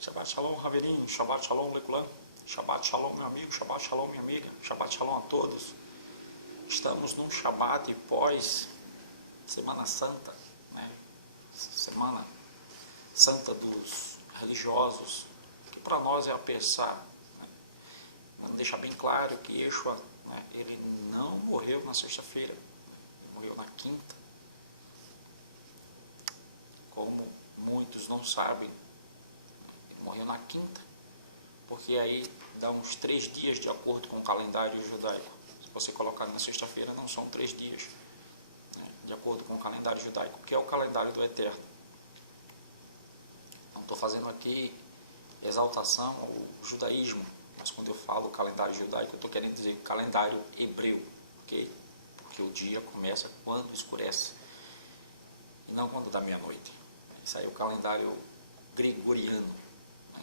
Shabbat Shalom, Raverim, Shabbat Shalom, Leculan, Shabbat Shalom, meu amigo, Shabbat Shalom, minha amiga, Shabbat Shalom a todos. Estamos num Shabbat pós Semana Santa, né? Semana Santa dos religiosos, que para nós é a pensar. Né? Vamos deixar bem claro que Yeshua, né, ele não morreu na sexta-feira, morreu na quinta. Como muitos não sabem, ele morreu na quinta, porque aí dá uns 3 dias de acordo com o calendário judaico. Se você colocar na sexta-feira, não são 3 dias, né, de acordo com o calendário judaico, que é o calendário do Eterno. Não estou fazendo aqui exaltação ao judaísmo, mas quando eu falo calendário judaico, eu estou querendo dizer o calendário hebreu, ok? Porque o dia começa quando escurece, e não quando dá meia-noite. Isso aí é o calendário gregoriano. Né?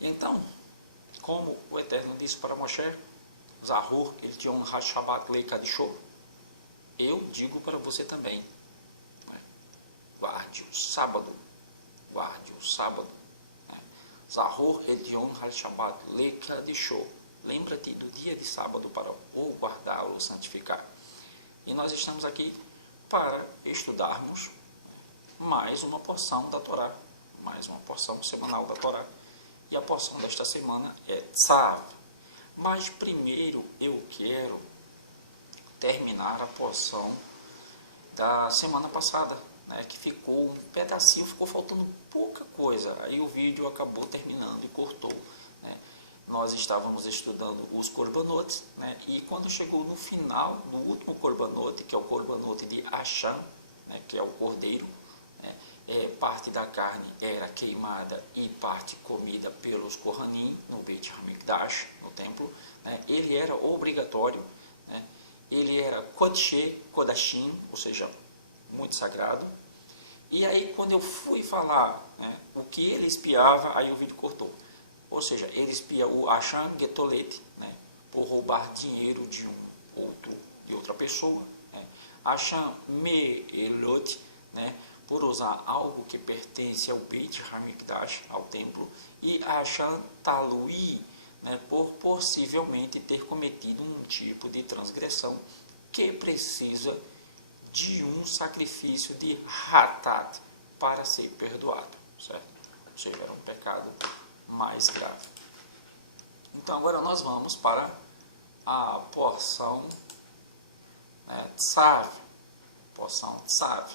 Então, como o Eterno disse para Moshe, Zahur, ele tinha um Hashabat Leikadishô, eu digo para você também, né? Guarde o sábado, guarde o sábado. Né? Zahur Edion Hashabat Leikadishô, lembra-te do dia de sábado para o guardar ou santificar. E nós estamos aqui para estudarmos mais uma porção da Torá, mais uma porção semanal da Torá. E a porção desta semana é Tzav. Mas primeiro eu quero terminar a porção da semana passada, né, que ficou um pedacinho, ficou faltando pouca coisa. Aí o vídeo acabou terminando e cortou. Né. Nós estávamos estudando os Korbanot, né, e quando chegou no final, no último Korbanot, que é o Korbanot de Asham, né, que é o cordeiro, parte da carne era queimada e parte comida pelos Kohanim no Beit HaMikdash, no templo, né? Ele era obrigatório, né? Ele era Kodshe Kodashim, ou seja, muito sagrado. E aí quando eu fui falar, né, o que ele espiava, aí o vídeo cortou. Ou seja, ele espia o Asham Getolet, né, por roubar dinheiro de outra pessoa, né? Asham Me'elot, né, por usar algo que pertence ao Beit HaMikdash, ao templo, e Asham Talui, né, por possivelmente ter cometido um tipo de transgressão que precisa de um sacrifício de Hatat para ser perdoado, certo? Ou seja, era um pecado mais grave. Então agora nós vamos para a porção, né, Tzav, porção Tzav.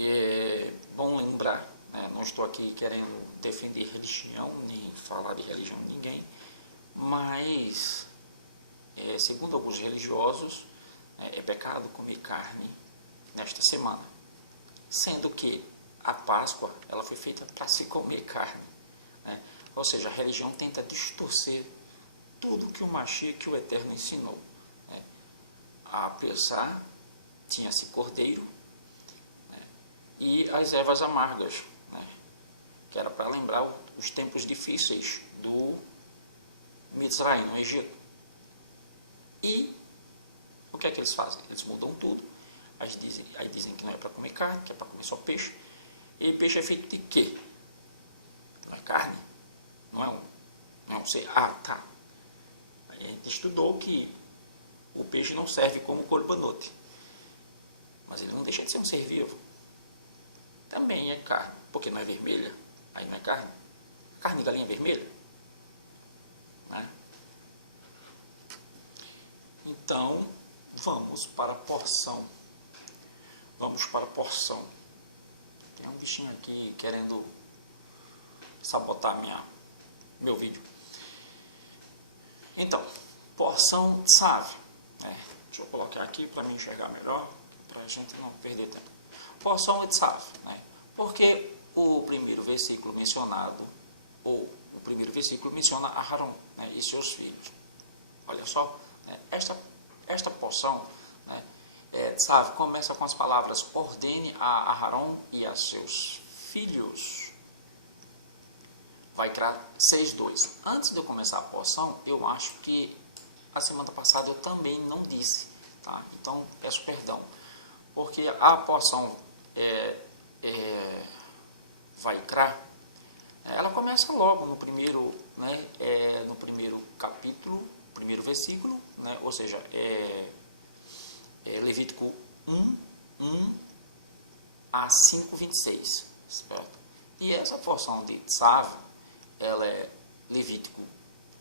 É bom lembrar, né, não estou aqui querendo defender religião, nem falar de religião de ninguém, mas, segundo alguns religiosos, é pecado comer carne nesta semana, sendo que a Páscoa ela foi feita para se comer carne. Né? Ou seja, a religião tenta distorcer tudo que o Mashiach, que o Eterno ensinou. Né? A Pessah tinha-se cordeiro, e as ervas amargas, né, que era para lembrar os tempos difíceis do Mitzrayim, no Egito. E o que é que eles fazem? Eles mudam tudo, aí dizem que não é para comer carne, que é para comer só peixe. E peixe é feito de quê? Não é carne? Não é um ser? Ah, tá. Aí a gente estudou que o peixe não serve como corbanote, mas ele não deixa de ser um ser vivo. Também é carne, porque não é vermelha, aí não é carne. Carne de galinha é vermelha? Né? Então, vamos para a porção. Vamos para a porção. Tem um bichinho aqui querendo sabotar meu vídeo. Então, porção Tzav. Deixa eu colocar aqui para me enxergar melhor, para a gente não perder tempo. Porção Tzav, né? Porque o primeiro versículo mencionado, ou o primeiro versículo menciona Aharon, né, e seus filhos. Olha só, né, esta porção, né, Tzav, começa com as palavras ordene a Aharon e a seus filhos. Vai criar 6:2. Antes de eu começar a porção, eu acho que a semana passada eu também não disse, tá? Então peço perdão, porque a porção Vaikra, ela começa logo no primeiro, no primeiro capítulo, primeiro versículo, ou seja, Levítico 1 a 5:26, certo? E essa porção de Tzav, ela é Levítico,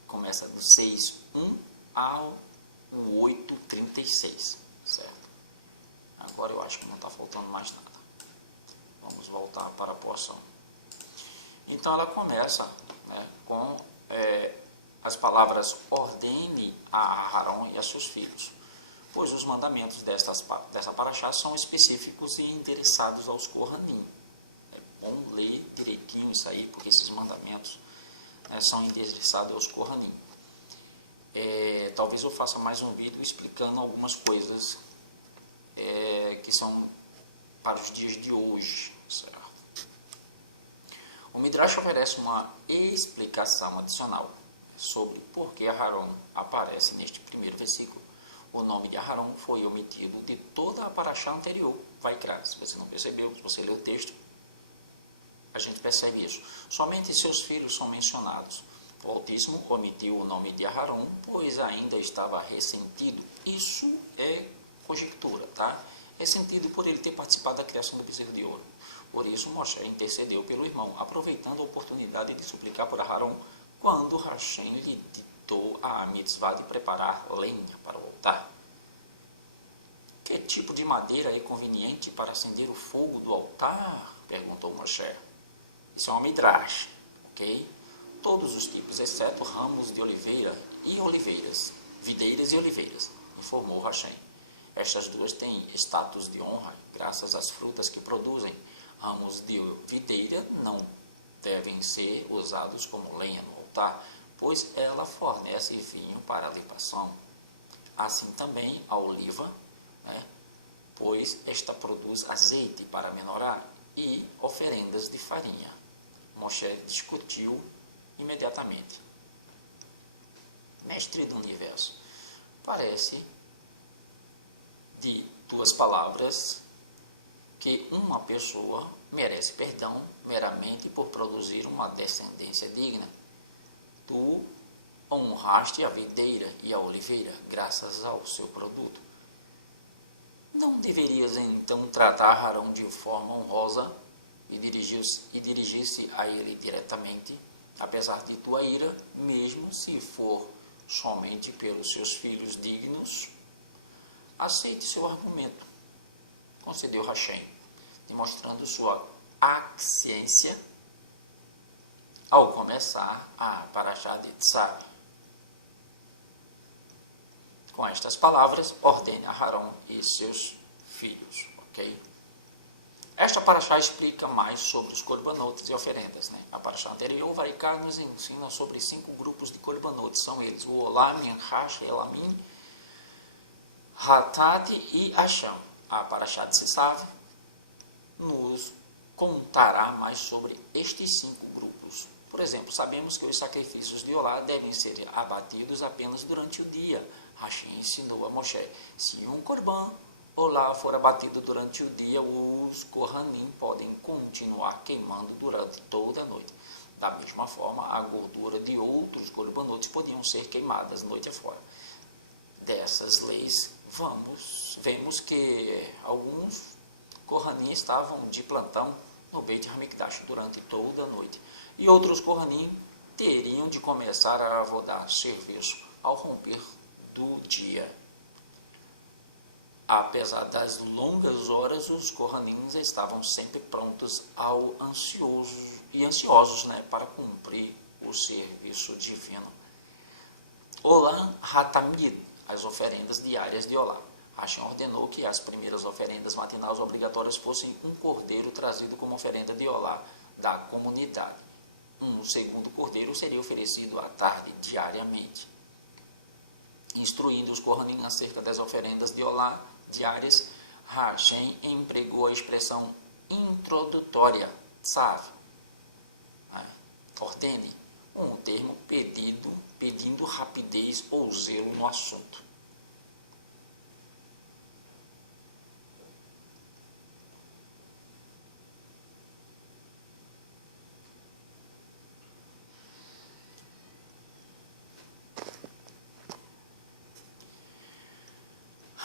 começa do 6:1 ao 8:36, certo? Agora eu acho que não está faltando mais nada. Vamos voltar para a porção. Então ela começa com as palavras ordene a Arão e a seus filhos, pois os mandamentos dessa paraxá são específicos e endereçados aos Kohanim. É bom ler direitinho isso aí, porque esses mandamentos são endereçados aos Kohanim. Talvez eu faça mais um vídeo explicando algumas coisas que são para os dias de hoje, certo? O Midrash oferece uma explicação adicional sobre por que Aharon aparece neste primeiro versículo. O nome de Aharon foi omitido de toda a paraxá anterior, Vaikra. Se você não percebeu, se você lê o texto, a gente percebe isso. Somente seus filhos são mencionados. O Altíssimo omitiu o nome de Aharon, pois ainda estava ressentido. Isso é conjectura, tá? Ressentido por ele ter participado da criação do bezerro de ouro. Por isso, Moshe intercedeu pelo irmão, aproveitando a oportunidade de suplicar por Aharon, quando Hashem lhe ditou a mitzvah de preparar lenha para o altar. Que tipo de madeira é conveniente para acender o fogo do altar? Perguntou Moshe. Isso é uma midrash, ok? Todos os tipos, exceto ramos de oliveira e oliveiras, videiras e oliveiras, informou Hashem. Estas duas têm status de honra, graças às frutas que produzem. Ramos de videira não devem ser usados como lenha no altar, pois ela fornece vinho para a libação. Assim também a oliva, pois esta produz azeite para a menorá e oferendas de farinha. Moshe discutiu imediatamente. Mestre do universo, parece de duas palavras que uma pessoa merece perdão meramente por produzir uma descendência digna. Tu honraste a videira e a oliveira graças ao seu produto. Não deverias então tratar Arão de forma honrosa e dirigir-se a ele diretamente, apesar de tua ira, mesmo se for somente pelos seus filhos dignos? Aceite seu argumento, concedeu Hashem, demonstrando sua aquiescência ao começar a paraxá de Tzav. Com estas palavras, ordene a Arão e seus filhos, ok? Esta paraxá explica mais sobre os corbanotes e oferendas, A paraxá anterior, Vaikra, nos ensina sobre 5 grupos de corbanotes. São eles o Olam, Yanchash, Elamim, Hatat e Asham. A paraxá de Tzav nos contará mais sobre estes 5 grupos. Por exemplo, sabemos que os sacrifícios de Olá devem ser abatidos apenas durante o dia. Hashem ensinou a Moshe: se um corban Olá for abatido durante o dia, os Kohanim podem continuar queimando durante toda a noite. Da mesma forma, a gordura de outros corbanotes podiam ser queimadas noite afora. Dessas leis, vemos que alguns Kohanim estavam de plantão no Beit HaMikdash durante toda a noite, e outros Kohanim teriam de começar a avodar serviço ao romper do dia. Apesar das longas horas, os Kohanim estavam sempre prontos ansiosos para cumprir o serviço divino. Olam Hatamid, as oferendas diárias de Olá. Hashem ordenou que as primeiras oferendas matinais obrigatórias fossem um cordeiro trazido como oferenda de Olá da comunidade. Um segundo cordeiro seria oferecido à tarde, diariamente. Instruindo os Kohanim acerca das oferendas de Olá diárias, Hashem empregou a expressão introdutória, Tzav, ordene, um termo pedindo rapidez ou zelo no assunto.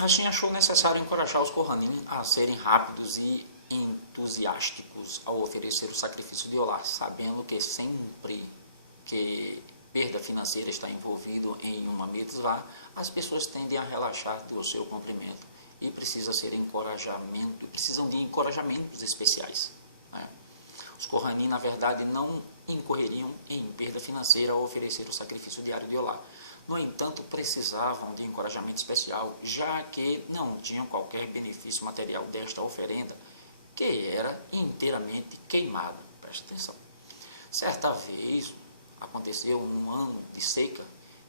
Hashem achou necessário encorajar os Kohanim a serem rápidos e entusiásticos ao oferecer o sacrifício de Olá, sabendo que sempre que perda financeira está envolvido em uma mitzvah, as pessoas tendem a relaxar do seu cumprimento e precisam de encorajamentos especiais. Né? Os Kohanim, na verdade, não incorreriam em perda financeira ao oferecer o sacrifício diário de Olá. No entanto, precisavam de encorajamento especial, já que não tinham qualquer benefício material desta oferenda, que era inteiramente queimado. Preste atenção. Certa vez, aconteceu um ano de seca,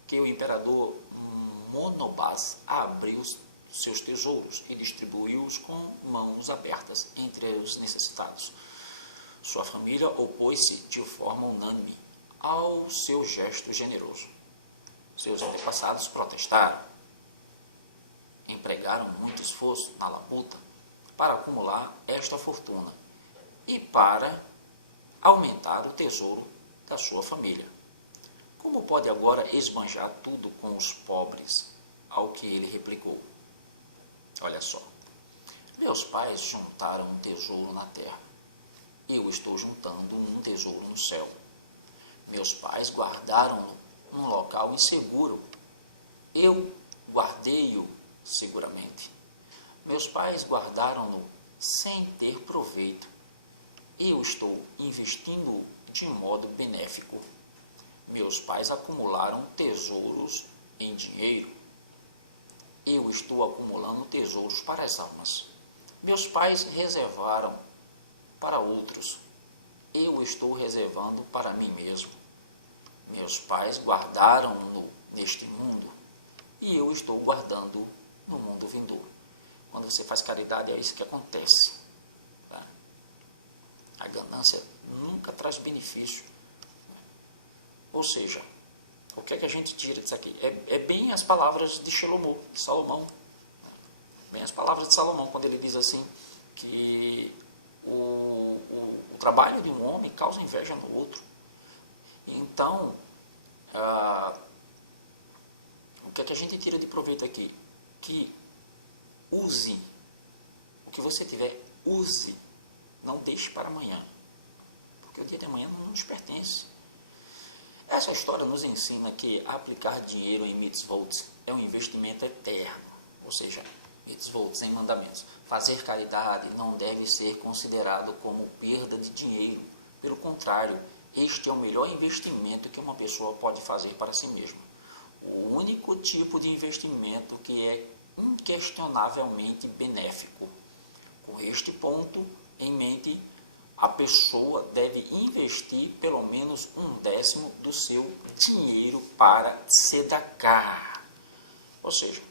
que o imperador Monobás abriu seus tesouros e distribuiu-os com mãos abertas entre os necessitados. Sua família opôs-se de forma unânime ao seu gesto generoso. Seus antepassados protestaram, empregaram muito esforço na labuta para acumular esta fortuna e para aumentar o tesouro da sua família. Como pode agora esbanjar tudo com os pobres? Ao que ele replicou: olha só, meus pais juntaram um tesouro na terra. Eu estou juntando um tesouro no céu. Meus pais guardaram-no num local inseguro. Eu guardei-o seguramente. Meus pais guardaram-no sem ter proveito. Eu estou investindo de modo benéfico. Meus pais acumularam tesouros em dinheiro. Eu estou acumulando tesouros para as almas. Meus pais reservaram para outros. Eu estou reservando para mim mesmo. Meus pais guardaram-no neste mundo e eu estou guardando no mundo vindouro. Quando você faz caridade, é isso que acontece. Tá? A ganância nunca traz benefício. Ou seja, o que é que a gente tira disso aqui? É bem as palavras de Salomão. Bem as palavras de Salomão, quando ele diz assim, que o trabalho de um homem causa inveja no outro. Então, o que é que a gente tira de proveito aqui? Que use, o que você tiver, use, não deixe para amanhã, porque o dia de amanhã não nos pertence. Essa história nos ensina que aplicar dinheiro em mitzvot é um investimento eterno, ou seja, mitzvot em mandamentos. Fazer caridade não deve ser considerado como perda de dinheiro, pelo contrário, este é o melhor investimento que uma pessoa pode fazer para si mesma. O único tipo de investimento que é inquestionavelmente benéfico. Com este ponto em mente, a pessoa deve investir pelo menos 1/10 do seu dinheiro para tzedakah, ou seja,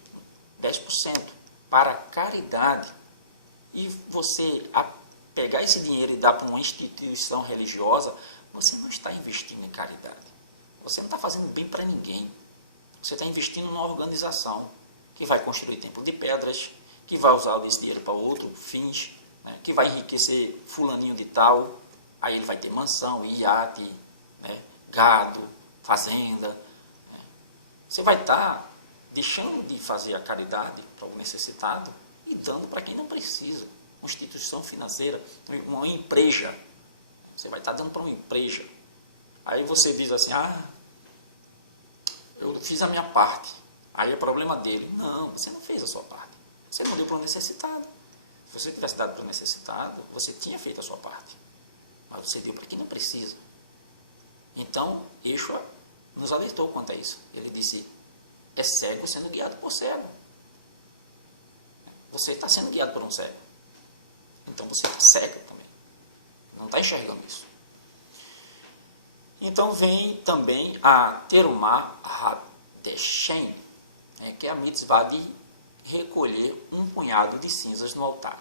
10% para caridade. E você pegar esse dinheiro e dar para uma instituição religiosa, você não está investindo em caridade. Você não está fazendo bem para ninguém. Você está investindo numa organização que vai construir templo de pedras, que vai usar esse dinheiro para outros fins, né, que vai enriquecer fulaninho de tal, aí ele vai ter mansão, iate, né, gado, fazenda. Né. Você vai estar deixando de fazer a caridade para o necessitado e dando para quem não precisa. Uma instituição financeira, uma empresa. Você vai estar dando para uma empresa. Aí você diz assim, eu fiz a minha parte. Aí é problema dele. Não, você não fez a sua parte. Você não deu para o necessitado. Se você tivesse dado para o necessitado, você tinha feito a sua parte. Mas você deu para quem não precisa. Então, Yeshua nos alertou quanto a isso. Ele disse, é cego sendo guiado por cego. Você está sendo guiado por um cego. Então você está cego também. Não está enxergando isso. Então vem também a Terumah Hadeshem, que é a mitzvah de recolher um punhado de cinzas no altar.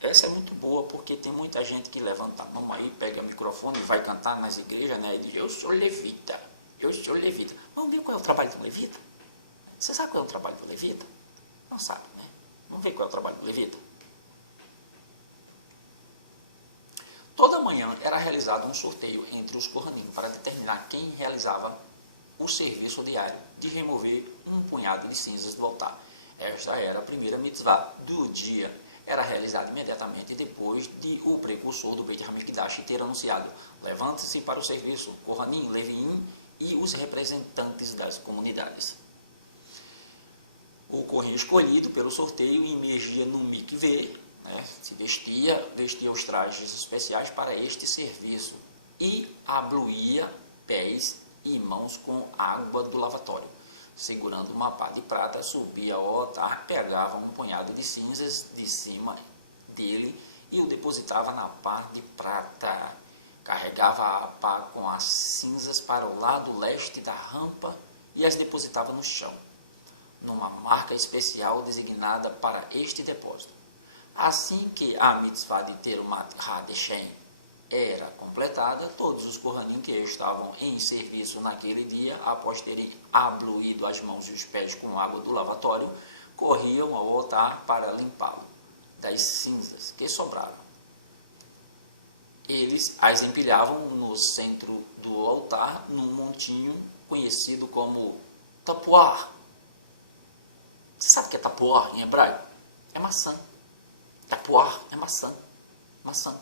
Essa é muito boa porque tem muita gente que levanta a mão aí, pega o microfone e vai cantar nas igrejas, né? E diz, eu sou levita, eu sou levita. Vamos ver qual é o trabalho do levita? Você sabe qual é o trabalho do levita? Não sabe, né? Vamos ver qual é o trabalho do levita? Toda manhã era realizado um sorteio entre os Kohanim para determinar quem realizava o serviço diário de remover um punhado de cinzas do altar. Esta era a primeira mitzvah do dia. Era realizada imediatamente depois de o precursor do Beit HaMikdash ter anunciado: levante-se para o serviço, Kohanim, Leviim e os representantes das comunidades. O Kohen escolhido pelo sorteio emergia no mikveh, se vestia os trajes especiais para este serviço e abluía pés e mãos com água do lavatório. Segurando uma pá de prata, subia ao altar, pegava um punhado de cinzas de cima dele e o depositava na pá de prata. Carregava a pá com as cinzas para o lado leste da rampa e as depositava no chão, numa marca especial designada para este depósito. Assim que a mitzvah de Terumat HaDeshem era completada, todos os Kohanim que estavam em serviço naquele dia, após terem abluído as mãos e os pés com água do lavatório, corriam ao altar para limpá-lo das cinzas que sobraram. Eles as empilhavam no centro do altar, num montinho conhecido como tapuar. Você sabe o que é tapuar em hebraico? É maçã. Tapuar é maçã. Maçã.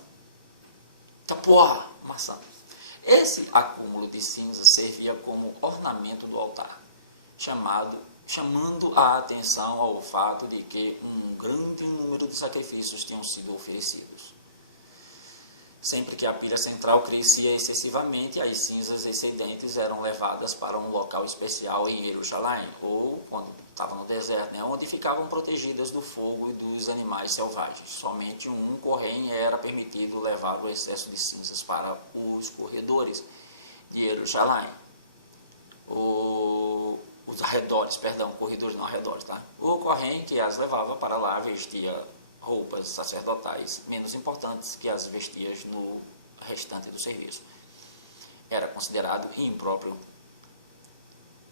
Tapuar, maçã. Esse acúmulo de cinzas servia como ornamento do altar, chamando a atenção ao fato de que um grande número de sacrifícios tinham sido oferecidos. Sempre que a pilha central crescia excessivamente, as cinzas excedentes eram levadas para um local especial em Jerusalém, ou quando estava no deserto, onde ficavam protegidas do fogo e dos animais selvagens. Somente um Kohen era permitido levar o excesso de cinzas para os corredores de Jerusalém. Os arredores, corredores não arredores, tá? O Kohen que as levava para lá vestia roupas sacerdotais menos importantes que as vestias no restante do serviço. Era considerado impróprio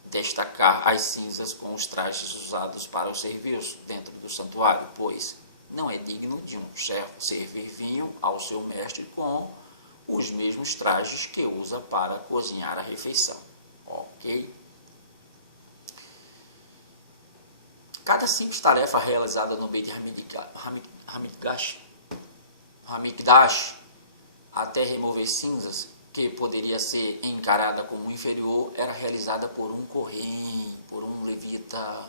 destacar as cinzas com os trajes usados para o serviço dentro do santuário, pois não é digno de um servo servir vinho ao seu mestre com os mesmos trajes que usa para cozinhar a refeição. Ok? Cada simples tarefa realizada no Beit HaMikdash, até remover cinzas, que poderia ser encarada como inferior, era realizada por um Kohen, por um levita,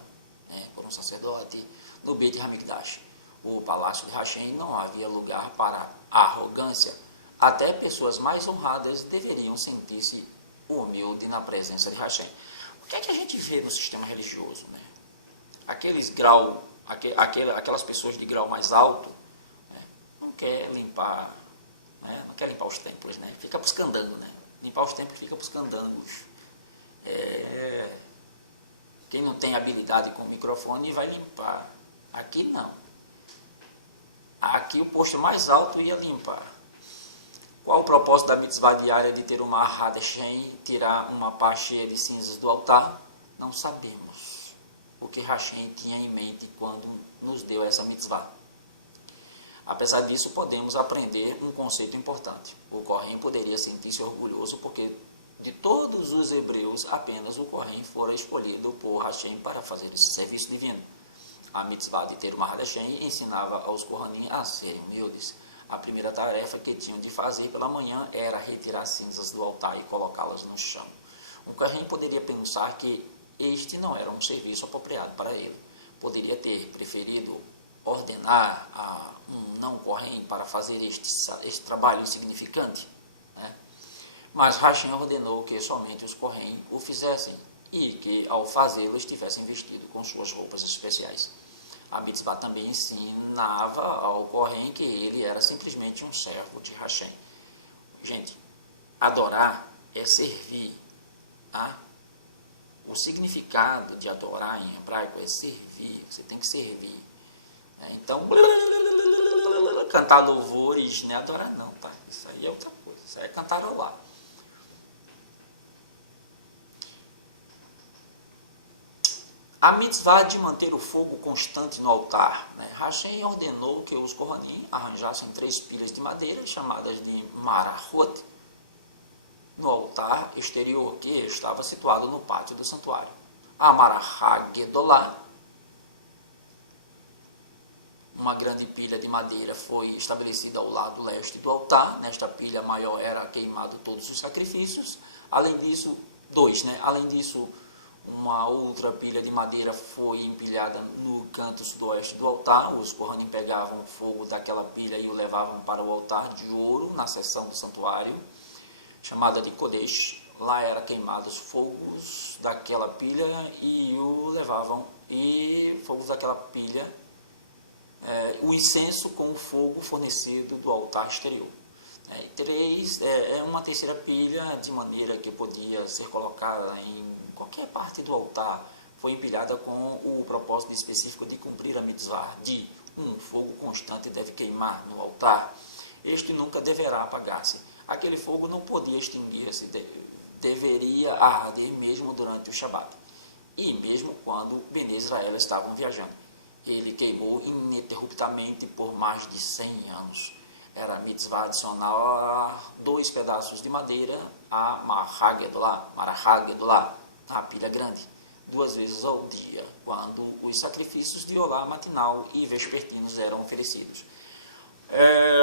por um sacerdote, no Beit HaMikdash. O palácio de Hashem não havia lugar para arrogância. Até pessoas mais honradas deveriam sentir-se humildes na presença de Hashem. O que é que a gente vê no sistema religioso, aquelas pessoas de grau mais alto, não quer limpar, não quer limpar os templos, fica buscando, limpar os templos fica buscando. Quem não tem habilidade com o microfone vai limpar. Aqui não. Aqui o posto mais alto ia limpar. Qual o propósito da mitzvah diária de ter uma HaDeshem, tirar uma pá cheia de cinzas do altar? Não sabemos o que Hashem tinha em mente quando nos deu essa mitzvah. Apesar disso, podemos aprender um conceito importante. O Kohen poderia sentir-se orgulhoso porque de todos os hebreus, apenas o Kohen fora escolhido por Hashem para fazer esse serviço divino. A mitzvah de ter uma HaDeshem ensinava aos Kohanim a serem humildes. A primeira tarefa que tinham de fazer pela manhã era retirar cinzas do altar e colocá-las no chão. Um Kohen poderia pensar que este não era um serviço apropriado para ele. Poderia ter preferido ordenar a um não-Kohen para fazer este trabalho insignificante, Mas Hashem ordenou que somente os Kohen o fizessem e que, ao fazê-lo, estivessem vestidos com suas roupas especiais. A mitzvah também ensinava ao Kohen que ele era simplesmente um servo de Hashem. Gente, adorar é servir, O significado de adorar em hebraico é servir, você tem que servir. Então, cantar louvores, não é adorar não, tá? Isso aí é outra coisa, isso aí é cantarolar. A mitzvah de manter o fogo constante no altar. Hashem ordenou que os Kohanim arranjassem 3 pilhas de madeira, chamadas de marahot, no altar exterior, que estava situado no pátio do santuário. A Marahá Gedolá uma grande pilha de madeira foi estabelecida ao lado leste do altar. Nesta pilha maior era queimado todos os sacrifícios. Além disso, além disso, uma outra pilha de madeira foi empilhada no canto sudoeste do altar. Os Kohanim pegavam o fogo daquela pilha e o levavam para o altar de ouro, na seção do santuário, chamada de Kodesh. Lá eram queimados fogos daquela pilha e fogos daquela pilha, o incenso com o fogo fornecido do altar exterior. Uma terceira pilha, de maneira que podia ser colocada em qualquer parte do altar, foi empilhada com o propósito específico de cumprir a mitzvah de um fogo constante deve queimar no altar. Este nunca deverá apagar-se. Aquele fogo não podia extinguir-se, deveria arder mesmo durante o Shabat. E mesmo quando Bnei Israel estavam viajando. Ele queimou ininterruptamente por mais de 100 anos. Era a mitzvah adicional 2 pedaços de madeira a Marahagedolá, a pilha grande, 2 vezes ao dia, quando os sacrifícios de olá matinal e vespertinos eram oferecidos.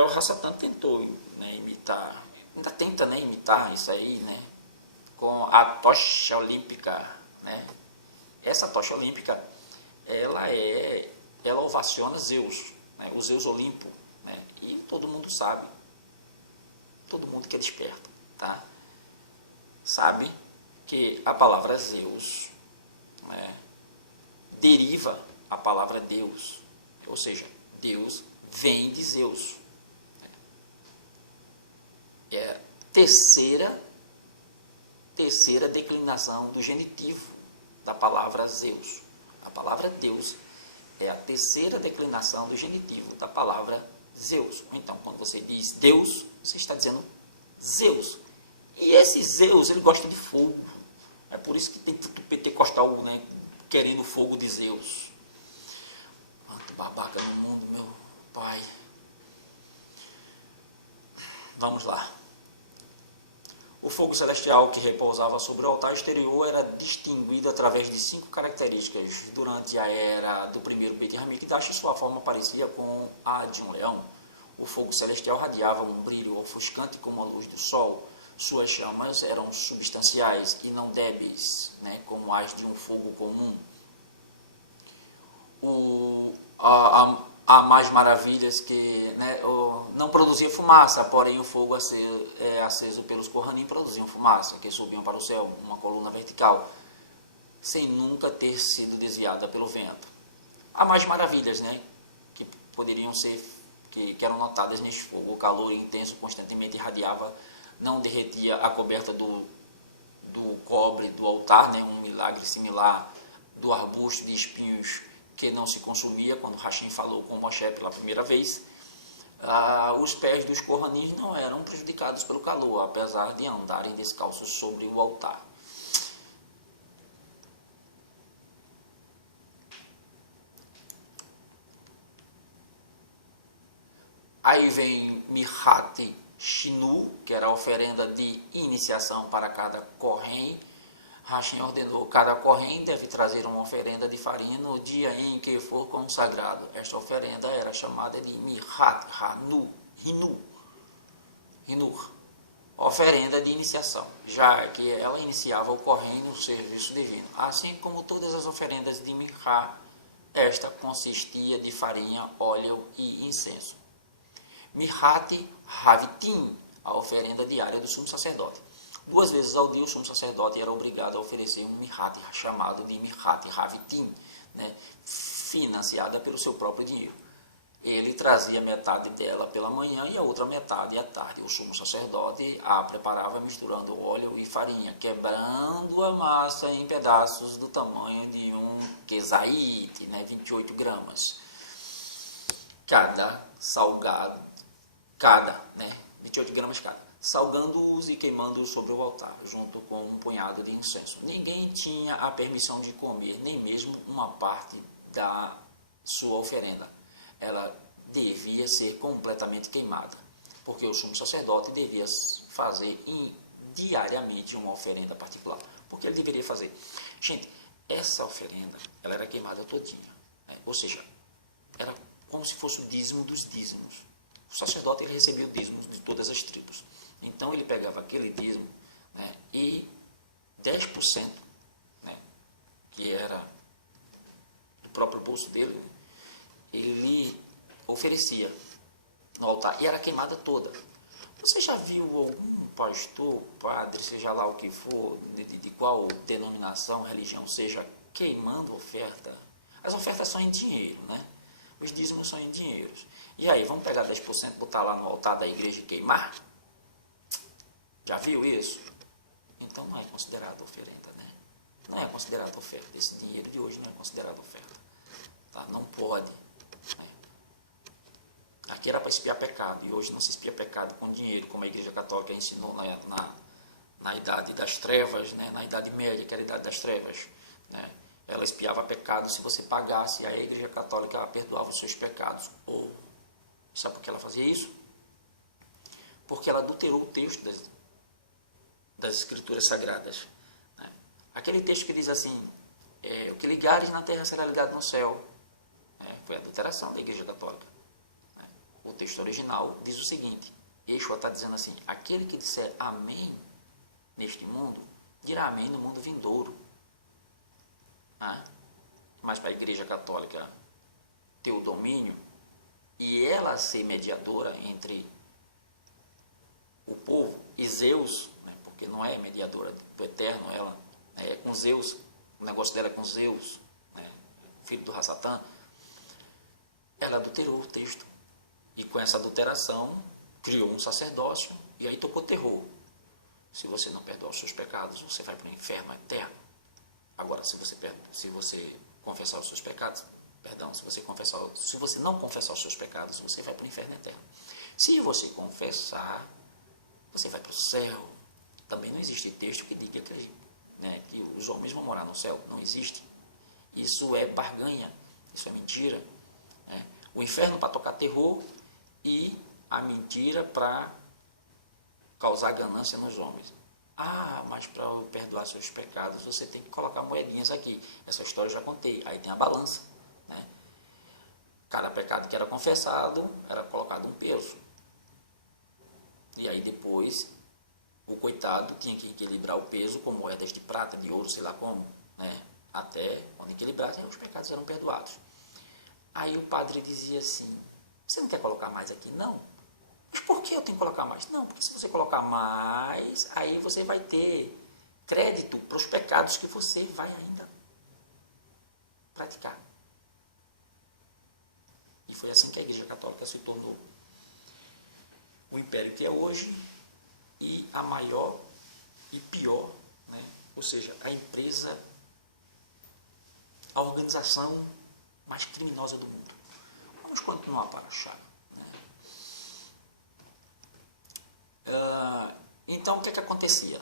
O Hassatan tentou imitar, ainda tenta imitar isso aí, com a tocha olímpica. Essa tocha olímpica, ela ovaciona Zeus, o Zeus Olimpo, e todo mundo sabe, todo mundo que é desperto, sabe que a palavra Zeus deriva a palavra Deus, ou seja, Deus vem de Zeus. É a terceira declinação do genitivo da palavra Zeus. A palavra Deus é a terceira declinação do genitivo da palavra Zeus. Então, quando você diz Deus, você está dizendo Zeus. E esse Zeus, ele gosta de fogo. É por isso que tem tanto pentecostal, querendo o fogo de Zeus. Quanto babaca no mundo, meu pai. Vamos lá. O fogo celestial que repousava sobre o altar exterior era distinguido através de 5 características. Durante a era do primeiro Beit HaMikdash, sua forma parecia com a de um leão. O fogo celestial radiava um brilho ofuscante como a luz do sol. Suas chamas eram substanciais e não débeis, como as de um fogo comum. Há mais maravilhas que não produzia fumaça, porém o fogo aceso pelos Kohanim produziam fumaça, que subiam para o céu, uma coluna vertical, sem nunca ter sido desviada pelo vento. Há mais maravilhas que poderiam ser, que eram notadas neste fogo. O calor intenso constantemente irradiava, não derretia a coberta do cobre do altar, um milagre similar do arbusto de espinhos que não se consumia, quando Hashem falou com Moshe pela primeira vez. Os pés dos Kohanim não eram prejudicados pelo calor, apesar de andarem descalços sobre o altar. Aí vem Mihat Shinu, que era a oferenda de iniciação para cada Kohen. Hashem ordenou: cada Kohen deve trazer uma oferenda de farinha no dia em que for consagrado. Esta oferenda era chamada de Mihat Hinur, oferenda de iniciação, já que ela iniciava o Kohen no serviço divino. Assim como todas as oferendas de Mihat, esta consistia de farinha, óleo e incenso. Mihat Havitim, a oferenda diária do sumo sacerdote. 2 vezes ao dia o sumo sacerdote era obrigado a oferecer um Mihat, chamado de Mihat Havitim, financiada pelo seu próprio dinheiro. Ele trazia metade dela pela manhã e a outra metade à tarde. O sumo sacerdote a preparava misturando óleo e farinha, quebrando a massa em pedaços do tamanho de um quesaite, 28 gramas. Cada, 28 gramas cada, salgando-os e queimando-os sobre o altar, junto com um punhado de incenso. Ninguém tinha a permissão de comer, nem mesmo uma parte da sua oferenda. Ela devia ser completamente queimada, porque o sumo sacerdote devia fazer diariamente uma oferenda particular. Porque ele deveria fazer? Gente, essa oferenda, ela era queimada todinha, ou seja, era como se fosse o dízimo dos dízimos. O sacerdote ele recebia o dízimo de todas as tribos. Então ele pegava aquele dízimo, né, e 10%, né, que era do próprio bolso dele, né, ele oferecia no altar e era queimada toda. Você já viu algum pastor, padre, seja lá o que for, de qual denominação, religião seja, queimando oferta? As ofertas são em dinheiro, né? Os dízimos são em dinheiros. E aí, vamos pegar 10%, botar lá no altar da igreja e queimar? Já viu isso? Então não é considerado oferenda, né? Não é considerado oferta. Esse dinheiro de hoje não é considerado oferta. Tá? Não pode. Né? Aqui era para espiar pecado, e hoje não se espia pecado com dinheiro, como a Igreja Católica ensinou na Idade das Trevas, né? Na Idade Média, que era a Idade das Trevas. Né? Ela espiava pecado se você pagasse, e a Igreja Católica perdoava os seus pecados. Ou, sabe por que ela fazia isso? Porque ela adulterou o texto das Escrituras Sagradas. Né? Aquele texto que diz assim, o que ligares na terra será ligado no céu. Foi a adulteração da Igreja Católica. Né? O texto original diz o seguinte, Yeshua está dizendo assim, aquele que disser amém neste mundo, dirá amém no mundo vindouro. Mas para a Igreja Católica ter o domínio e ela ser mediadora entre o povo e Zeus, né, porque não é mediadora do Eterno, ela é com Zeus, o negócio dela é com Zeus, né, filho do Rassatã, ela adulterou o texto. E com essa adulteração, criou um sacerdócio e aí tocou terror. Se você não perdoar os seus pecados, você vai para o inferno eterno. Agora, se você confessar os seus pecados, se você não confessar os seus pecados, você vai para o inferno eterno. Se você confessar, você vai para o céu. Também não existe texto que diga que os homens vão morar no céu. Não existe. Isso é barganha, isso é mentira. Né? O inferno para tocar terror e a mentira para causar ganância nos homens. Mas para perdoar seus pecados, você tem que colocar moedinhas aqui. Essa história eu já contei. Aí tem a balança. Né? Cada pecado que era confessado, era colocado um peso. E aí depois, o coitado tinha que equilibrar o peso com moedas de prata, de ouro, sei lá como. Né? Até quando equilibrasse, os pecados eram perdoados. Aí o padre dizia assim, você não quer colocar mais aqui? Não. Mas por que eu tenho que colocar mais? Não, porque se você colocar mais, aí você vai ter crédito para os pecados que você vai ainda praticar. E foi assim que a Igreja Católica se tornou o império que é hoje e a maior e pior, né? Ou seja, a empresa, a organização mais criminosa do mundo. Vamos continuar para achar. Então, o que acontecia?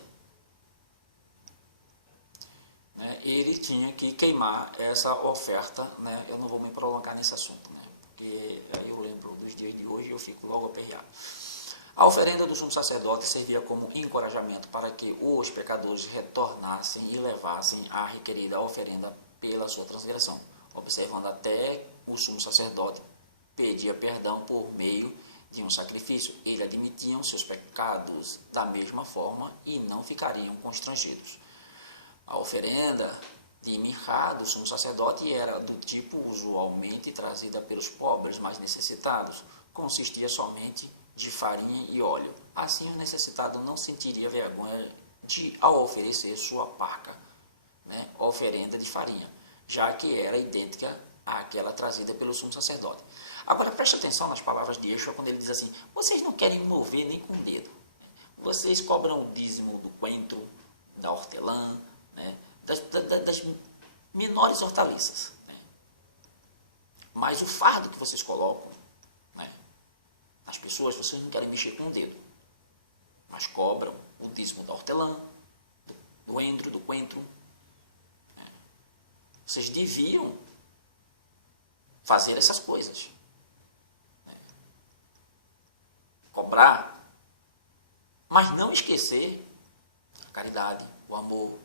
Ele tinha que queimar essa oferta, né? Eu não vou me prolongar nesse assunto, né? Porque aí eu lembro dos dias de hoje e eu fico logo aperreado. A oferenda do sumo sacerdote servia como encorajamento para que os pecadores retornassem e levassem a requerida oferenda pela sua transgressão, observando até o sumo sacerdote pedia perdão por meio de um sacrifício. Eles admitiam seus pecados da mesma forma e não ficariam constrangidos. A oferenda de mirra do sumo sacerdote era do tipo usualmente trazida pelos pobres mais necessitados. Consistia somente de farinha e óleo. Assim, o necessitado não sentiria vergonha ao oferecer sua parca, né, oferenda de farinha, já que era idêntica àquela trazida pelo sumo sacerdote. Agora, preste atenção nas palavras de Yeshua quando ele diz assim, vocês não querem mover nem com o dedo. Vocês cobram o dízimo do coentro, da hortelã, né, das menores hortaliças. Né. Mas o fardo que vocês colocam, né, nas pessoas, vocês não querem mexer com o dedo. Mas cobram o dízimo da hortelã, do endro, do coentro. Né. Vocês deviam fazer essas coisas. Cobrar, mas não esquecer a caridade, o amor,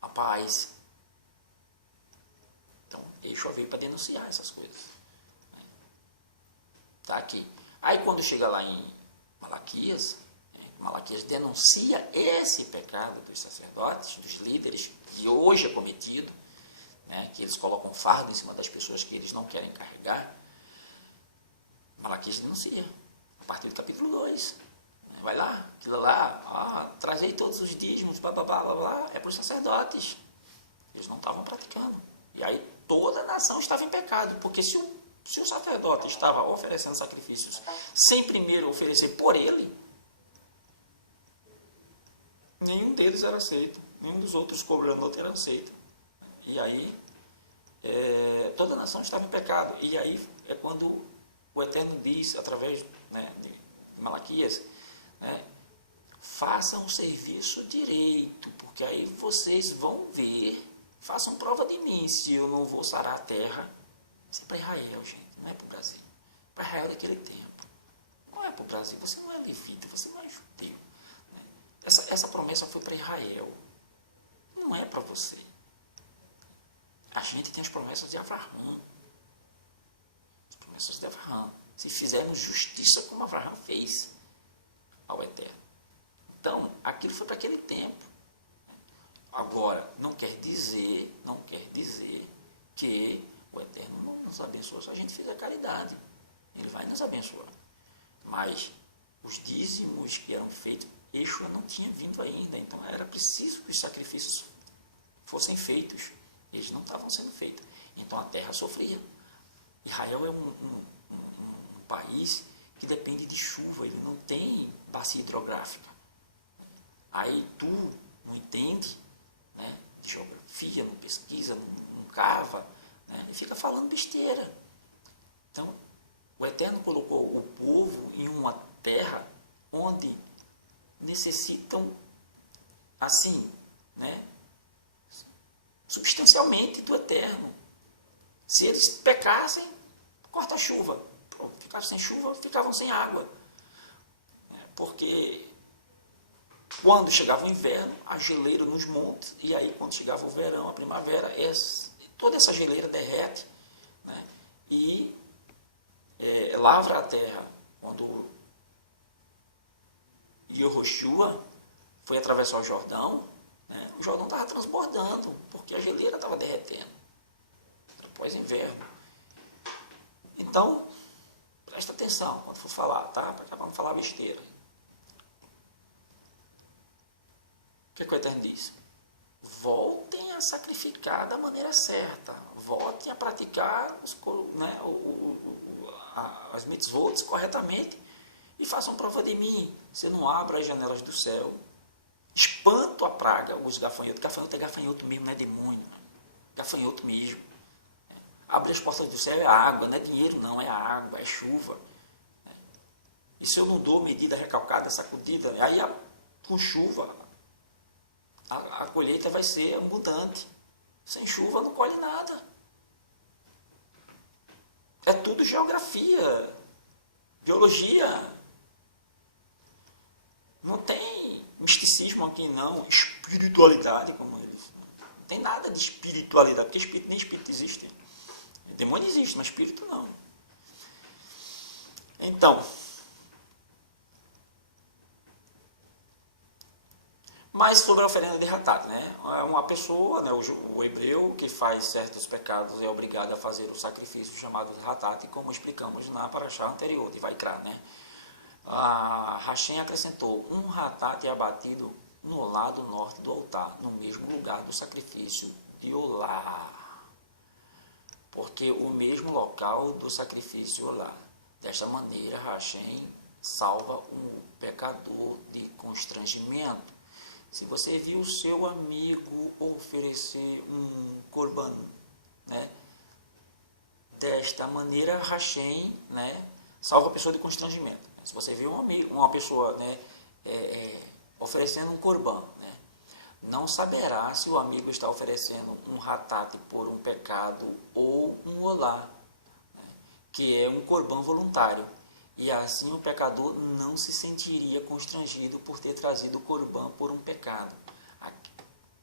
a paz. Então, Yeshua veio para denunciar essas coisas. Está aqui. Aí quando chega lá em Malaquias, Malaquias denuncia esse pecado dos sacerdotes, dos líderes, que hoje é cometido, né, que eles colocam fardo em cima das pessoas que eles não querem carregar. Malaquias denuncia, a partir do capítulo 2. Vai lá, aquilo lá, trazei todos os dízimos, blá, blá, blá, blá, blá, é para os sacerdotes. Eles não estavam praticando. E aí toda a nação estava em pecado, porque se o sacerdote estava oferecendo sacrifícios sem primeiro oferecer por ele, nenhum deles era aceito, nenhum dos outros cobrando outro era aceito. E aí toda a nação estava em pecado. E aí é quando o Eterno diz, através, né, de Malaquias, né, façam o serviço direito, porque aí vocês vão ver, façam prova de mim, se eu não vou sarar a terra. Isso é para Israel, gente, não é para o Brasil. Para Israel daquele tempo. Não é para o Brasil, você não é levita, você não é judeu. Né? Essa promessa foi para Israel, não é para você. A gente tem as promessas de Abraão. As promessas de Abraão. Se fizermos justiça como Abraão fez ao Eterno. Então, aquilo foi para aquele tempo. Agora, não quer dizer que o Eterno não nos abençoa se a gente fizer caridade. Ele vai nos abençoar. Mas os dízimos que eram feitos, Yeshua não tinha vindo ainda. Então, era preciso que os sacrifícios fossem feitos. Eles não estavam sendo feitos. Então, a terra sofria. Israel é um país que depende de chuva. Ele não tem bacia hidrográfica. Aí tu não entende, né, de geografia, não pesquisa, não cava, né, e fica falando besteira. Então, o Eterno colocou o povo em uma terra onde necessitam, assim, né, substancialmente do Eterno. Se eles pecassem, corta a chuva. Ficavam sem chuva, ficavam sem água. Porque quando chegava o inverno, a geleira nos montes, e aí quando chegava o verão, a primavera, toda essa geleira derrete, né, e lavra a terra. Quando Yehoshua foi atravessar o Jordão, né, o Jordão estava transbordando, porque a geleira estava derretendo, após inverno. Então, presta atenção quando for falar, tá? Para não falar besteira. O que o Eterno diz? Voltem a sacrificar da maneira certa. Voltem a praticar as mitzvot corretamente e façam prova de mim. Você não abra as janelas do céu, espanto a praga, os gafanhotos. Gafanhoto é gafanhoto mesmo, não é demônio. Gafanhoto mesmo. Abre as portas do céu, é água, não é dinheiro não, é água, é chuva. E se eu não dou medida recalcada, sacudida, aí com chuva, a colheita vai ser abundante. Sem chuva não colhe nada. É tudo geografia, biologia. Não tem misticismo aqui não, espiritualidade como eles. Não tem nada de espiritualidade, porque nem espírito existe. Demônio existe, mas espírito não. Então, mas sobre a oferenda de Hatat, né? Uma pessoa, né, o hebreu que faz certos pecados é obrigado a fazer o sacrifício chamado de Hatat, como explicamos na paraxá anterior de Vaikra, né? Hashem acrescentou: um Hatat é abatido no lado norte do altar, no mesmo lugar do sacrifício de Olá, porque o mesmo local do sacrifício Olá. Desta maneira, Hashem salva um pecador de constrangimento. Se você viu o seu amigo oferecer um corban, né, desta maneira, Hashem, né, salva a pessoa de constrangimento. Se você viu uma pessoa, né, oferecendo um corban, né, não saberá se o amigo está oferecendo um hatat por um pecado ou um olá, né, que é um corban voluntário. E assim o pecador não se sentiria constrangido por ter trazido o corban por um pecado.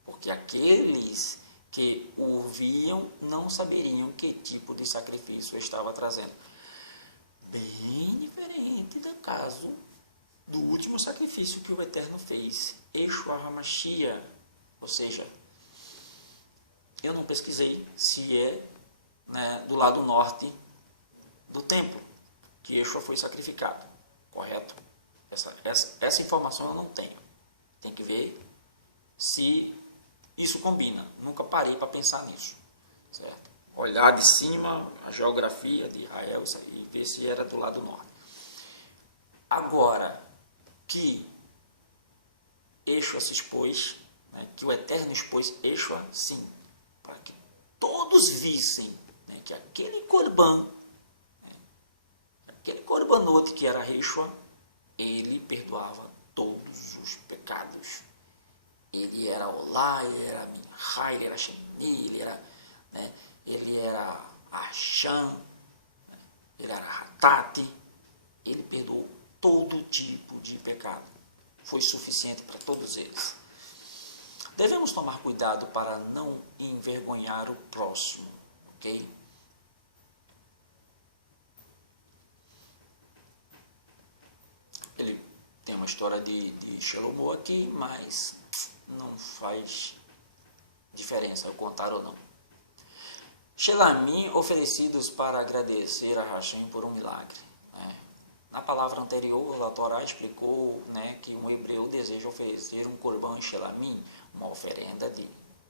Porque aqueles que ouviam não saberiam que tipo de sacrifício estava trazendo. Bem diferente do caso do último sacrifício que o Eterno fez, Yeshua HaMashiach. Ou seja, eu não pesquisei se é, né, do lado norte do templo que Yeshua foi sacrificado, correto? Essa informação eu não tenho. Tem que ver se isso combina. Nunca parei para pensar nisso, certo? Olhar de cima a geografia de Israel e ver se era do lado norte. Agora que Yeshua se expôs, né, que o Eterno expôs Yeshua, sim, para que todos vissem, né, que aquele corban, né, aquele corbanote que era Yeshua, ele perdoava todos os pecados. Ele era Olá, ele era Minhai, ele era Sheni, ele era Acham, né, ele era Hatate. Ele perdoou todo tipo de pecado. Foi suficiente para todos eles. Devemos tomar cuidado para não envergonhar o próximo, ok? Ele tem uma história de Shelomo aqui, mas não faz diferença eu contar ou não. Shelamim oferecidos para agradecer a Hashem por um milagre. Né? Na palavra anterior, a Torá explicou, né, que um hebreu deseja oferecer um corban em Shelamim, uma oferenda de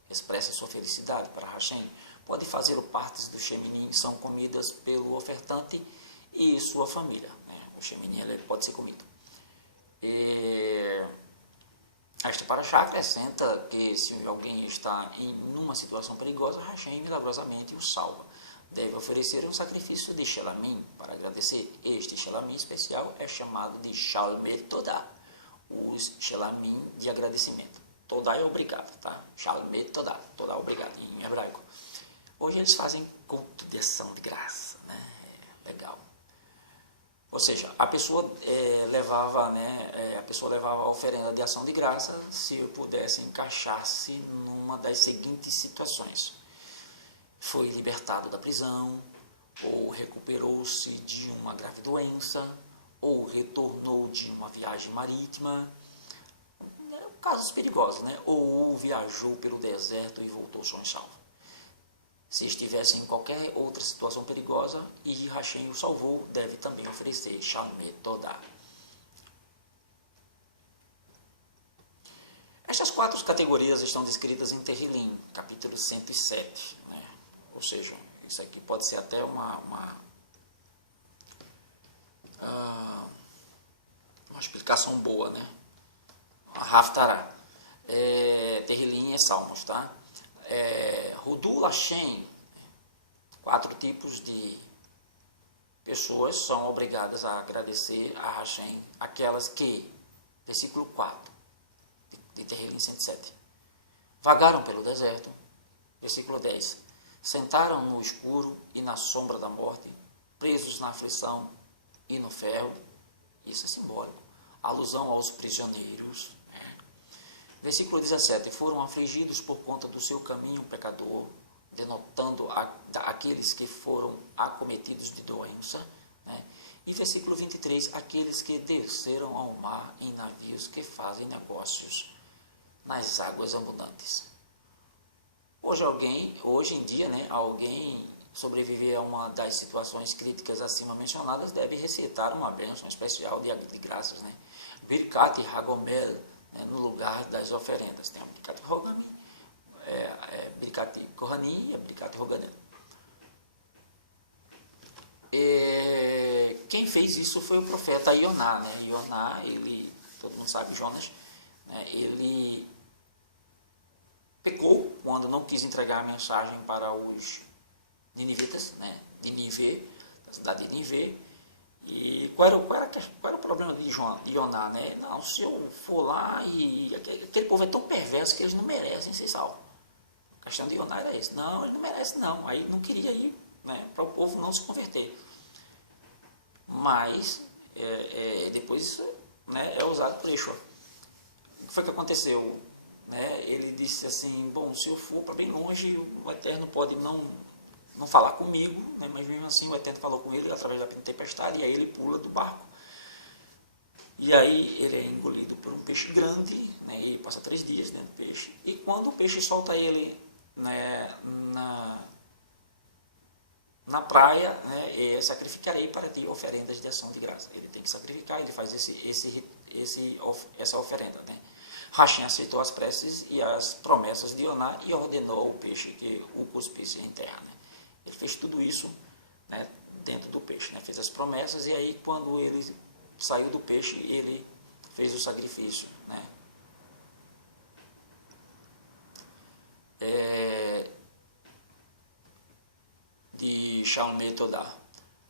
expressa sua felicidade para Hashem. Pode fazer partes do Sheminim, são comidas pelo ofertante e sua família. Né? O Sheminim ele pode ser comido. Esta paraxá acrescenta que se alguém está em uma situação perigosa, Hashem milagrosamente o salva. Deve oferecer um sacrifício de Shelamim para agradecer. Este Shelamim especial é chamado de Shalmei Todá, os Shelamim de agradecimento. Todá é obrigado, tá? Shalmei Todá, Todá obrigado em hebraico. Hoje eles fazem culto de ação de graça, né? Legal. Ou seja, a pessoa levava a oferenda de ação de graça se pudesse encaixar-se numa das seguintes situações: foi libertado da prisão, ou recuperou-se de uma grave doença, ou retornou de uma viagem marítima, casos perigosos, né? Ou viajou pelo deserto e voltou são e salvo. Se estivesse em qualquer outra situação perigosa e Hashem o salvou, deve também oferecer Shalmei Todá. Estas 4 categorias estão descritas em Tehillim, capítulo 107. Né? Ou seja, isso aqui pode ser até uma explicação boa, né? A Haftarah. Tehillim é Salmos, tá? Hudul Hashem, 4 tipos de pessoas são obrigadas a agradecer a Hashem, aquelas que, versículo 4 de Tehillim 107, vagaram pelo deserto, versículo 10, sentaram no escuro e na sombra da morte, presos na aflição e no ferro, isso é simbólico, alusão aos prisioneiros. Versículo 17, foram afligidos por conta do seu caminho pecador, denotando aqueles que foram acometidos de doença. Né? E versículo 23, aqueles que desceram ao mar em navios que fazem negócios nas águas abundantes. Hoje em dia, né, alguém sobreviver a uma das situações críticas acima mencionadas deve recitar uma bênção especial de graças. Né? Birkat Hagomel, no lugar das oferendas. Tem a Birkat Hogani, Birkat Kohani e a Birkat Hoganem. Quem fez isso foi o profeta Ioná. Né? Ioná, ele, todo mundo sabe, Jonas, né? Ele pecou quando não quis entregar a mensagem para os ninivitas, né? De Nínive, da cidade de Nínive. E qual era o problema de Ioná, né? Não, se eu for lá e aquele povo é tão perverso que eles não merecem ser salvos. A questão de Ioná era isso. Não, ele não merece não. Aí não queria ir, né, para o povo não se converter. Mas depois, né, é usado por Yeshua. O que foi que aconteceu? né, ele disse assim, bom, se eu for para bem longe, o Eterno pode não falar comigo, né, mas mesmo assim o Eterno falou com ele através da tempestade, e aí ele pula do barco. E aí ele é engolido por um peixe grande, né, e passa 3 dias dentro do peixe. E quando o peixe solta ele, né, na praia, né, sacrificarei para ti oferendas de ação de graça. Ele tem que sacrificar, ele faz essa oferenda. Né. Hashem aceitou as preces e as promessas de Oná e ordenou ao peixe que o cuspisse em terra. Né. Ele fez tudo isso, né, dentro do peixe, né, fez as promessas, e aí quando ele saiu do peixe, ele fez o sacrifício, né? De Shalmei Todá.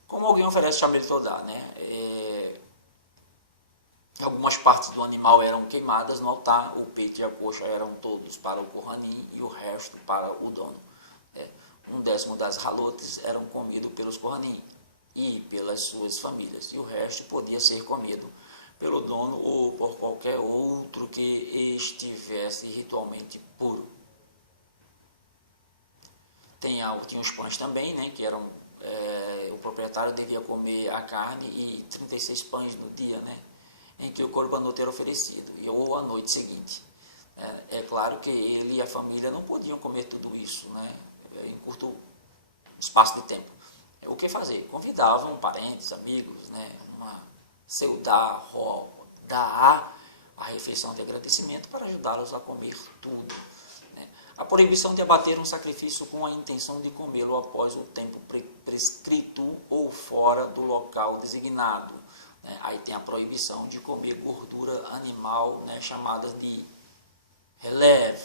Como alguém oferece Shalmei Todá, né? Algumas partes do animal eram queimadas no altar, o peito e a coxa eram todos para o Kohanim e o resto para o dono. 1/10 das halotes eram comidos pelos Kohanim e pelas suas famílias, e o resto podia ser comido pelo dono ou por qualquer outro que estivesse ritualmente puro. Tinha os pães também, né, que eram, o proprietário devia comer a carne e 36 pães no dia, né, em que o corbanot era oferecido, ou à noite seguinte. É claro que ele e a família não podiam comer tudo isso, né, em curto espaço de tempo. O que fazer? Convidavam parentes, amigos, né, uma seudá, a refeição de agradecimento para ajudá-los a comer tudo. Né. A proibição de abater um sacrifício com a intenção de comê-lo após o tempo prescrito ou fora do local designado. Né. Aí tem a proibição de comer gordura animal, né, chamada de relev.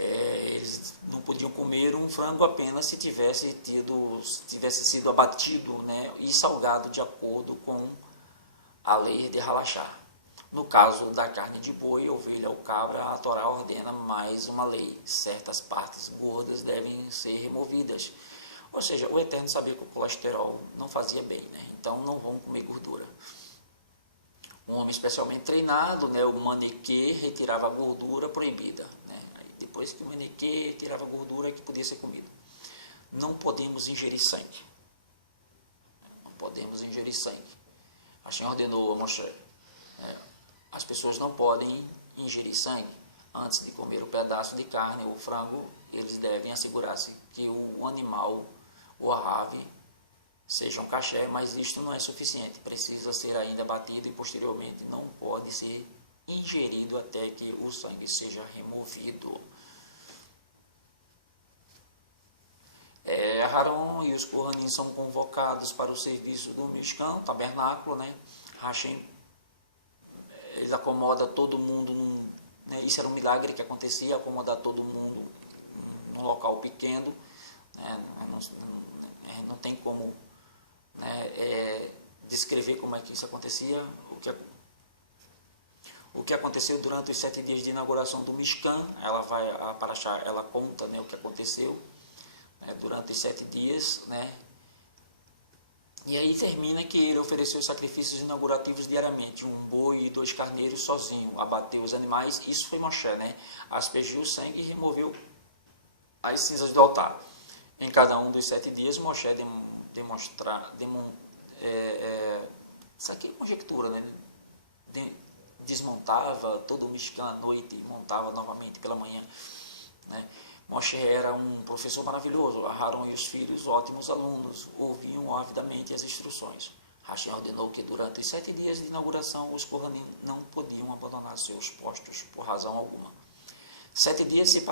Eles não podiam comer um frango apenas se tivesse sido abatido, né, e salgado de acordo com a lei de Halachá. No caso da carne de boi, ovelha ou cabra, a Torá ordena mais uma lei: certas partes gordas devem ser removidas. Ou seja, o Eterno sabia que o colesterol não fazia bem, né, então não vão comer gordura. Um homem especialmente treinado, né, o manequê, retirava a gordura proibida. Né? Depois que o manequê tirava a gordura, que podia ser comido. Não podemos ingerir sangue. Não podemos ingerir sangue. Hashem ordenou a Moshe. As pessoas não podem ingerir sangue. Antes de comer o pedaço de carne ou frango, eles devem assegurar-se que o animal ou a ave seja um caché, mas isto não é suficiente. Precisa ser ainda batido e posteriormente não pode ser ingerido até que o sangue seja removido. Aharon e os Kohanim são convocados para o serviço do Mishkan, tabernáculo, né? Hashem, ele acomoda todo mundo, né? Isso era um milagre que acontecia, acomodar todo mundo num local pequeno, né? Não tem como, né, descrever como é que isso acontecia. O que aconteceu durante os 7 dias de inauguração do Mishkan, a Parashá, ela conta, né, o que aconteceu, né, durante os 7 dias, né, e aí termina que ele ofereceu sacrifícios inaugurativos diariamente, um boi e 2 carneiros sozinho, abateu os animais. Isso foi Moshe, né, aspergiu o sangue e removeu as cinzas do altar. Em cada um dos 7 dias, Moshe isso aqui é conjectura, né? Desmontava todo o Mishkan à noite e montava novamente pela manhã. Né? Moshe era um professor maravilhoso. Aharon e os filhos, ótimos alunos, ouviam avidamente as instruções. Hashem ordenou que durante os 7 dias de inauguração os Kohanim não podiam abandonar seus postos por razão alguma. 7 dias se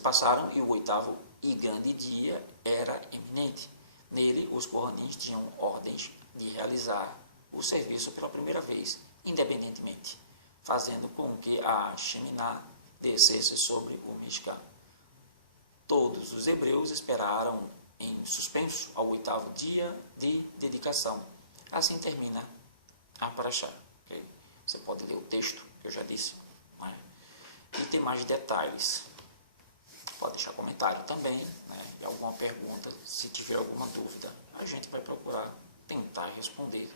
passaram e o 8º e grande dia era iminente. Nele, os Kohanim tinham ordens de realizar o serviço pela primeira vez, independentemente, fazendo com que a Sheminá descesse sobre o Mishkan. Todos os hebreus esperaram em suspenso ao 8º dia de dedicação. Assim termina a Parashá. Okay? Você pode ler o texto que eu já disse. Né? E tem mais detalhes. Pode deixar comentário também, né, e alguma pergunta. Se tiver alguma dúvida, a gente vai procurar tentar responder,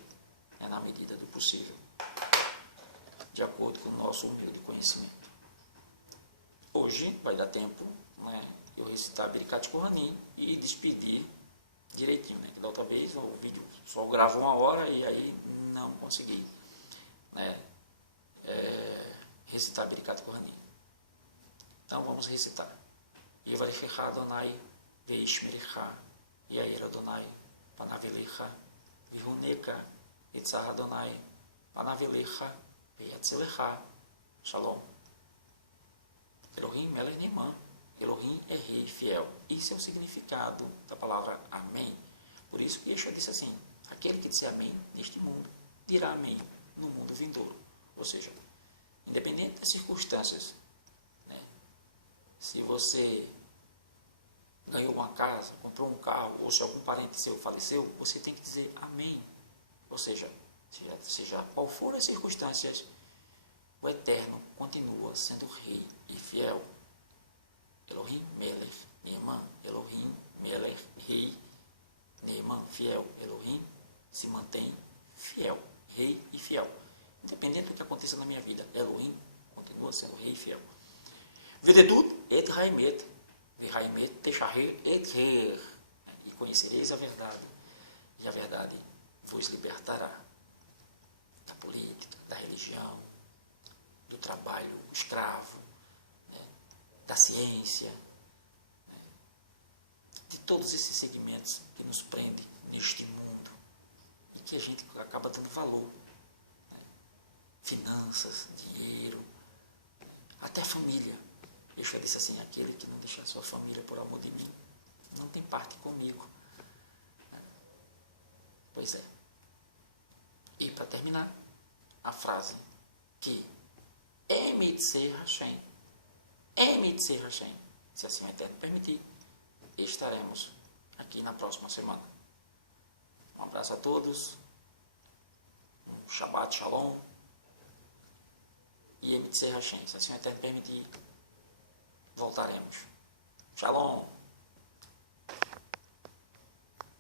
né, na medida do possível. de acordo com o nosso humilde conhecimento. Hoje vai dar tempo, né, eu recitar Birkat Kohanim e despedir direitinho, né? Que da outra vez o vídeo só gravou 1 hora e aí não consegui, né, recitar Birkat Kohanim. Então vamos recitar. Yevarechecha Adonai veishmerecha yair Adonai panavelecha vihuneka etzah Adonai panavelecha veyatzelecha Shalom. Elohim Melech Neeman. Elohim é rei fiel. Isso é o significado da palavra amém. Por isso que Yeshua disse assim: aquele que disser amém neste mundo, dirá amém no mundo vindouro. Ou seja, independente das circunstâncias, né? Se você ganhou uma casa, comprou um carro, ou se algum parente seu faleceu, você tem que dizer amém. Ou seja, seja qual for as circunstâncias, o Eterno continua sendo rei e fiel. Elohim Melech Neeman. Elohim Melech rei, Neeman fiel. Elohim se mantém fiel, rei e fiel. Independente do que aconteça na minha vida, Elohim continua sendo rei e fiel. Vedetut et haimet, vehaimet techaher et her. E conhecereis a verdade, e a verdade vos libertará da política, da religião, do trabalho escravo, né, da ciência, né, de todos esses segmentos que nos prendem neste mundo e que a gente acaba dando valor. Né, finanças, dinheiro, até família. Yeshua disse assim: aquele que não deixar sua família por amor de mim, não tem parte comigo. Pois é. E para terminar, a frase que Emitzer Hashem, Emitzer Hashem, se assim o Eterno permitir, estaremos aqui na próxima semana. Um abraço a todos, um Shabbat Shalom, e Emitzer Hashem, se assim o Eterno permitir, voltaremos. Shalom.